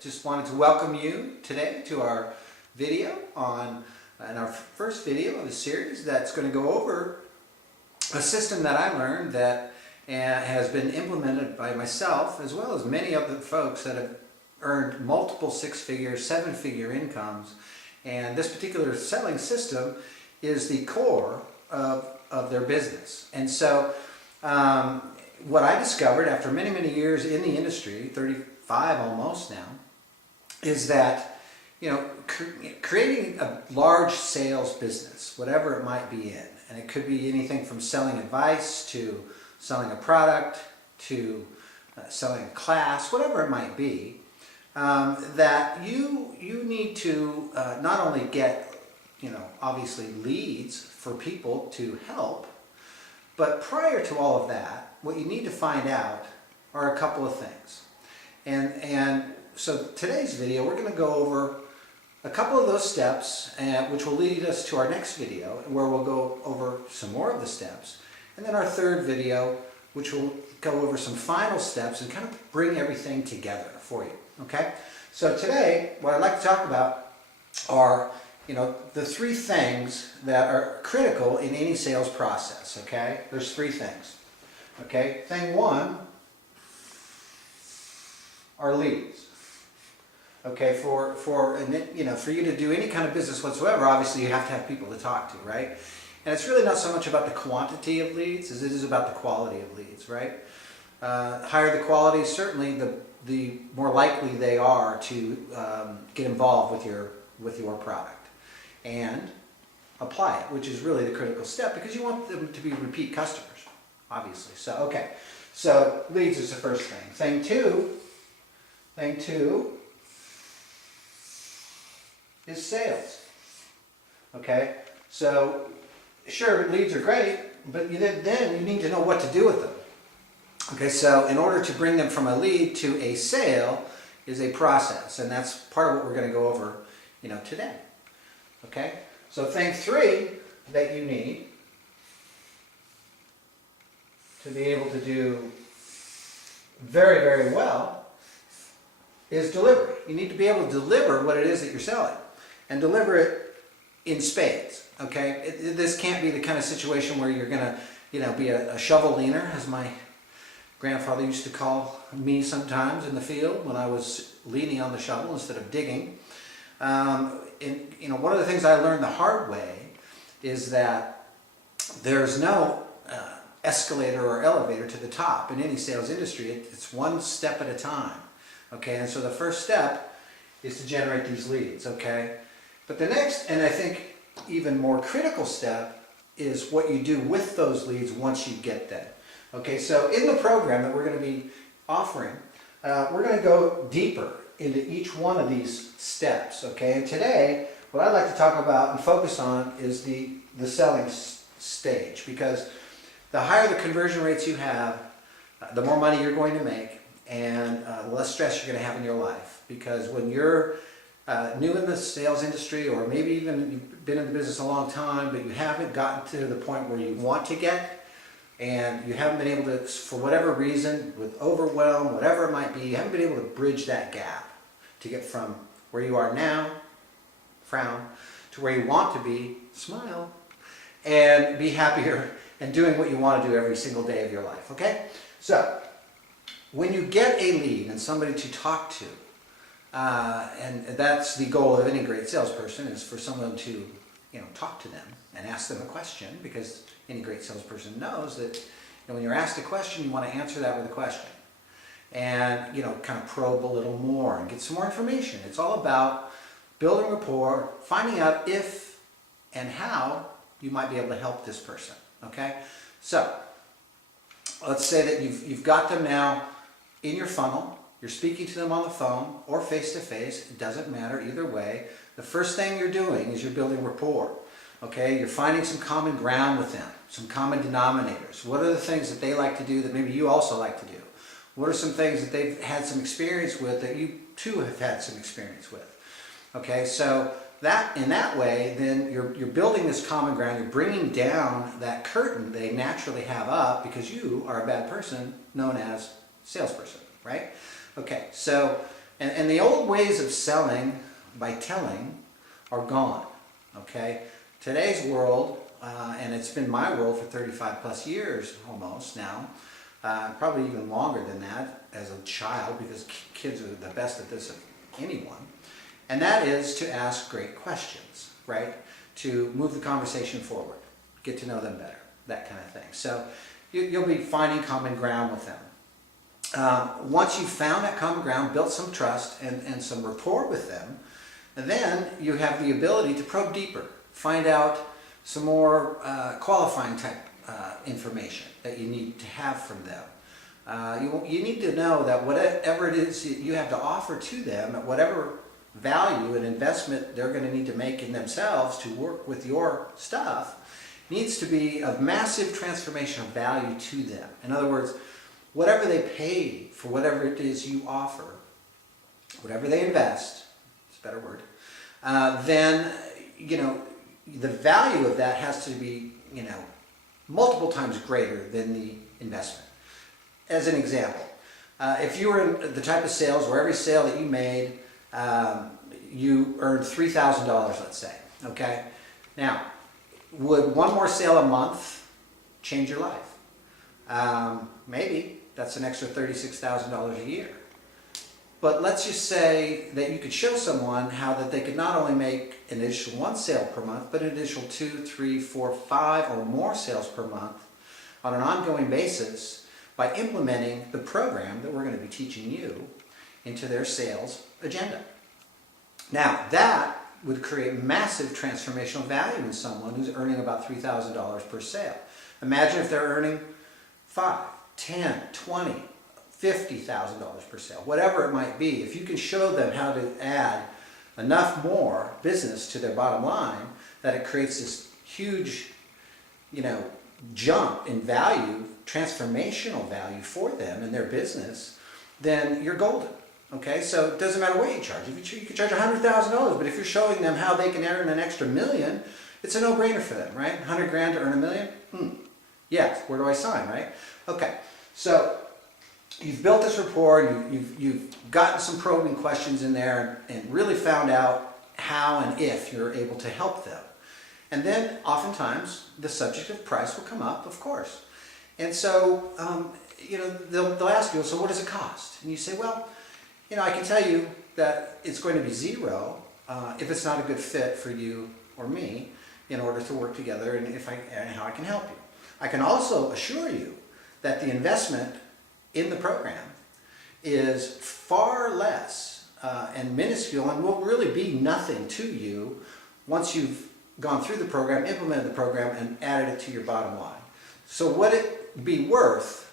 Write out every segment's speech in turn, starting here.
Just wanted to welcome you today to our video and our first video of a series that's going to go over a system that I learned that has been implemented by myself as well as many other folks that have earned multiple six-figure, seven-figure incomes. And this particular selling system is the core of their business. And so what I discovered after many, many years in the industry, 35 almost now, is that, creating a large sales business, whatever it might be in, and it could be anything from selling advice to selling a product to selling a class, whatever it might be, that you need to not only get, obviously leads for people to help, but prior to all of that, what you need to find out are a couple of things. And so today's video, we're going to go over a couple of those steps, which will lead us to our next video, where we'll go over some more of the steps. And then our third video, which will go over some final steps and kind of bring everything together for you. Okay? So today, what I'd like to talk about are, the three things that are critical in any sales process. Okay? There's three things. Okay? Thing one are leads. Okay, for you to do any kind of business whatsoever, obviously you have to have people to talk to, right? And it's really not so much about the quantity of leads as it is about the quality of leads, right? Higher the quality, certainly the more likely they are to get involved with your product and apply it, which is really the critical step because you want them to be repeat customers, obviously. So okay, so leads is the first thing. Thing two is sales. Okay, so sure, leads are great, but then you need to know what to do with them. Okay, so in order to bring them from a lead to a sale is a process, and that's part of what we're going to go over, today. Okay, so thing three that you need to be able to do very, very well is delivery. You need to be able to deliver what it is that you're selling and deliver it in spades. Okay, this can't be the kind of situation where you're going to, be a shovel leaner, as my grandfather used to call me sometimes in the field when I was leaning on the shovel instead of digging. One of the things I learned the hard way is that there's no escalator or elevator to the top in any sales industry. It's one step at a time. Okay, and so the first step is to generate these leads. Okay, but the next, and I think even more critical step, is what you do with those leads once you get them. Okay, so in the program that we're going to be offering, we're going to go deeper into each one of these steps. Okay, and today what I'd like to talk about and focus on is the selling stage, because the higher the conversion rates you have, the more money you're going to make, and the less stress you're going to have in your life. Because when you're new in the sales industry, or maybe even you've been in the business a long time, but you haven't gotten to the point where you want to get, and you haven't been able to, for whatever reason, with overwhelm, whatever it might be, you haven't been able to bridge that gap to get from where you are now, frown, to where you want to be, smile, and be happier and doing what you want to do every single day of your life. Okay? So, when you get a lead and somebody to talk to, and that's the goal of any great salesperson, is for someone to, talk to them and ask them a question, because any great salesperson knows that when you're asked a question, you want to answer that with a question, and kind of probe a little more and get some more information. It's all about building rapport, finding out if and how you might be able to help this person. Okay, so let's say that you've got them now in your funnel. You're speaking to them on the phone or face-to-face. It doesn't matter either way. The first thing you're doing is you're building rapport. Okay, you're finding some common ground with them, some common denominators. What are the things that they like to do that maybe you also like to do? What are some things that they've had some experience with that you too have had some experience with? Okay, so that in that way, then you're building this common ground. You're bringing down that curtain they naturally have up because you are a bad person known as salesperson, right? Okay, so And the old ways of selling by telling are gone, okay? Today's world, and it's been my world for 35 plus years almost now, probably even longer than that as a child, because kids are the best at this of anyone, and that is to ask great questions, right? To move the conversation forward, get to know them better, that kind of thing. So you'll be finding common ground with them. Once you've found that common ground, built some trust and some rapport with them, then you have the ability to probe deeper, find out some more qualifying type information that you need to have from them. You need to know that whatever it is you have to offer to them, at whatever value and investment they're going to need to make in themselves to work with your stuff, needs to be of massive transformational value to them. In other words, whatever they pay for whatever it is you offer, whatever they invest, it's a better word, then, the value of that has to be, multiple times greater than the investment. As an example, if you were in the type of sales where every sale that you made, you earned $3,000, let's say, okay? Now, would one more sale a month change your life? Maybe. That's an extra $36,000 a year. But let's just say that you could show someone how that they could not only make an additional 1 sale per month, but an additional 2, 3, 4, 5 or more sales per month on an ongoing basis by implementing the program that we're going to be teaching you into their sales agenda. Now, that would create massive transformational value in someone who's earning about $3,000 per sale. Imagine if they're earning $5, $10, $20, $50,000 per sale, whatever it might be. If you can show them how to add enough more business to their bottom line that it creates this huge, jump in value, transformational value for them and their business, then you're golden. Okay, so it doesn't matter what you charge. If you can charge $100,000, but if you're showing them how they can earn an extra $1 million, it's a no-brainer for them, right? 100 grand to earn $1 million? Yes, where do I sign, right? Okay, so you've built this rapport, you've gotten some probing questions in there and really found out how and if you're able to help them. And then oftentimes the subject of price will come up, of course. And so, they'll ask you, so what does it cost? And you say, well, I can tell you that it's going to be zero if it's not a good fit for you or me in order to work together and how I can help you. I can also assure you that the investment in the program is far less and minuscule and will really be nothing to you once you've gone through the program, implemented the program, and added it to your bottom line. So would it be worth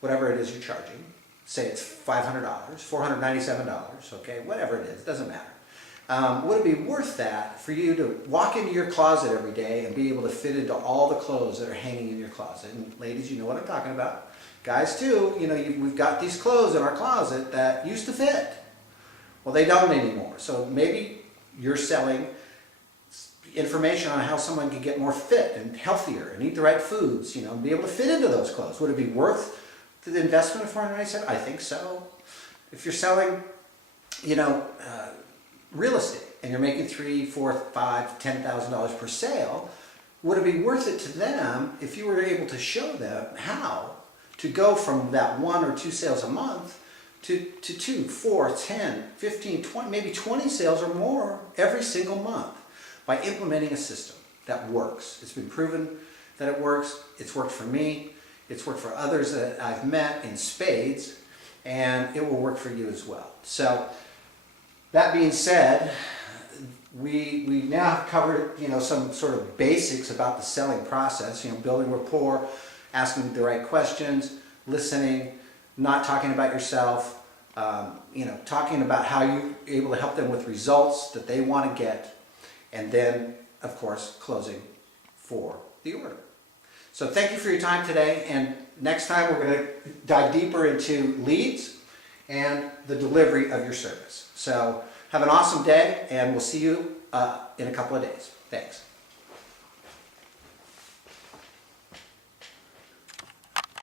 whatever it is you're charging? Say it's $500, $497, okay, whatever it is, doesn't matter. Would it be worth that for you to walk into your closet every day and be able to fit into all the clothes that are hanging in your closet? And ladies, you know what I'm talking about. Guys too, we've got these clothes in our closet that used to fit. Well, they don't anymore. So maybe you're selling information on how someone can get more fit and healthier and eat the right foods, and be able to fit into those clothes. Would it be worth the investment of $497? I think so. If you're selling, real estate and you're making $3,000, $4,000, $5,000, $10,000 per sale, would it be worth it to them if you were able to show them how to go from that 1 or 2 sales a month to 2, 4, 10, 15, 20, maybe 20 sales or more every single month by implementing a system that works. It's been proven that it works. It's worked for me. It's worked for others that I've met in spades, and it will work for you as well. So that being said, we now have covered some sort of basics about the selling process, building rapport, asking the right questions, listening, not talking about yourself, talking about how you're able to help them with results that they want to get, and then, of course, closing for the order. So thank you for your time today, and next time we're going to dive deeper into leads and the delivery of your service. So have an awesome day, and we'll see you in a couple of days. Thanks.